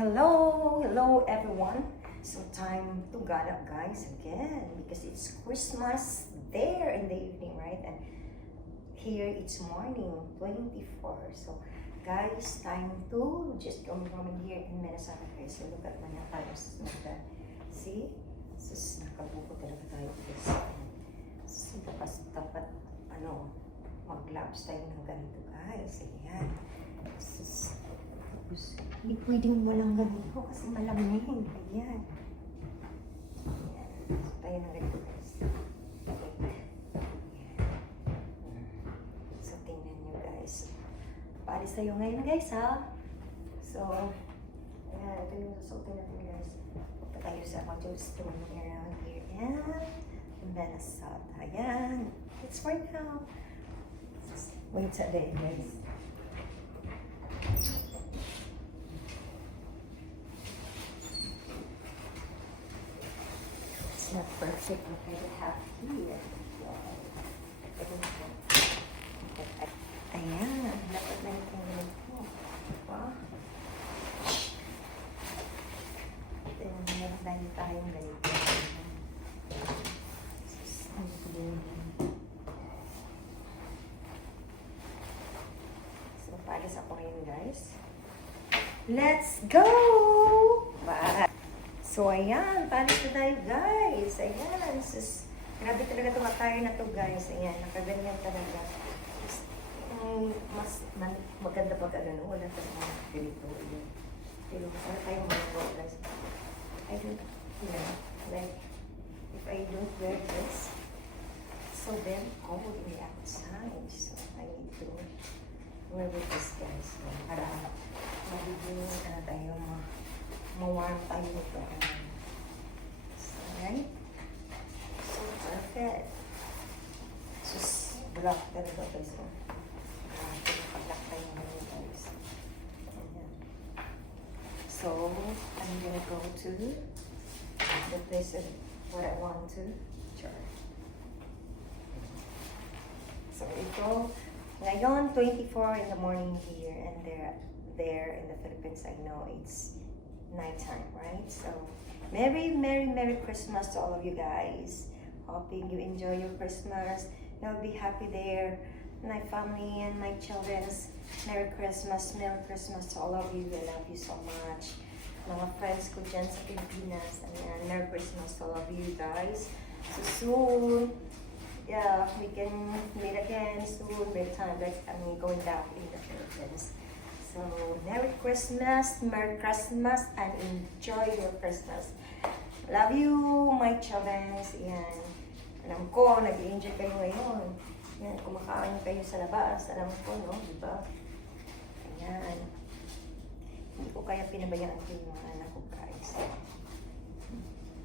Hello everyone. So time to get up guys again because it's Christmas there in the evening, right? And here it's morning 24. So guys, time to just come from here in Minnesota guys. So look at my napalos like that. See? Sus, nakabuko talaga tayo guys. Sus, dapat mag-gloves tayo ng ganito guys. Ayan. Sus, hindi pwedeng walang ganito kasi malamig. Ayan. Ayan. So, tayo ng ganito guys. So, tingnan nyo guys. Paalis tayo ngayon guys ha. So, ayan. Ito yung susutin natin guys. Punta tayo sa mga Diyos turning around here. Ayan. And then, ayan. It's for now. Wait a day guys. It's not perfect what I have here. Ayan, dapat na itong ganito. Diba? Then, meron tayong ganito. So, palis ako ngayon guys. Let's go! Bye! So, ayan, palis na tayo, guys. Ayan, sus, grabe talaga itong attire na to, guys. Ayan, nakaganyan talaga. Mas maganda pag ano, wala pa mga ganito. Ayan. Pero, wala tayong mga guys. I don't, like, if I don't wear this, so then, cold in the outside. So, I need to wear with this, guys. So, para magiging, tayo, ma-warm tayo nito. So, right? So, perfect. Sus, black talaga guys. So, pag-black tayo ngayon guys. Ayan. So, I'm gonna go to the place of what I want to charge. So, ito, ngayon, 24 in the morning here and there in the Philippines, I know it's nighttime, right? So, Merry Christmas to all of you guys. Hoping you enjoy your Christmas. You'll be happy there. My family and my children's Merry Christmas to all of you. I love you so much. Mga friends ko dyan sa Pilipinas. Ayan, Merry Christmas to all of you guys. So soon, yeah, we can meet again soon. By the time that I'm going back in the Philippines. So, Merry Christmas, and enjoy your Christmas. Love you, my children. Yan. Alam ko, nag-enjoy kayo ngayon. Yan, kumakain kayo sa labas. Alam ko, no? Diba? Ayan. Hindi ko kaya pinabayaan ko yung mga anak ko, guys.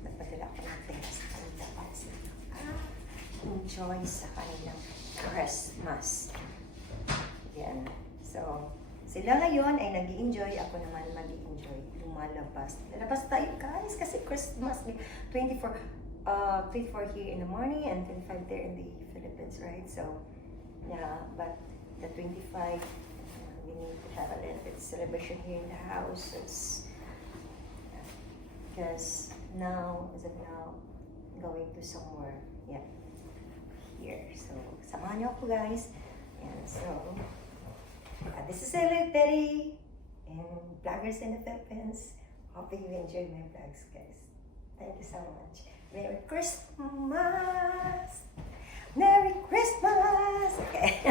Nagpadala ko ng pera sa kanila para sila. Enjoy sa kanilang Christmas. Yan. So, sila ngayon ay nag-i-enjoy, ako naman mag-i-enjoy, lumalabas. Lalabas tayo guys kasi Christmas, 24 here in the morning and 25 there in the Philippines, right? So, yeah, but the 25, we need to have a little bit celebration here in the house. Because now, going to somewhere, yeah, here. So, samahan niyo ako guys. And so, this is Ellie Betty and Vloggers in the Philippines. Hoping you enjoyed my vlogs, guys. Thank you so much. Merry Christmas! Merry Christmas! Okay.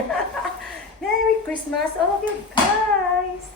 Merry Christmas, all of you guys!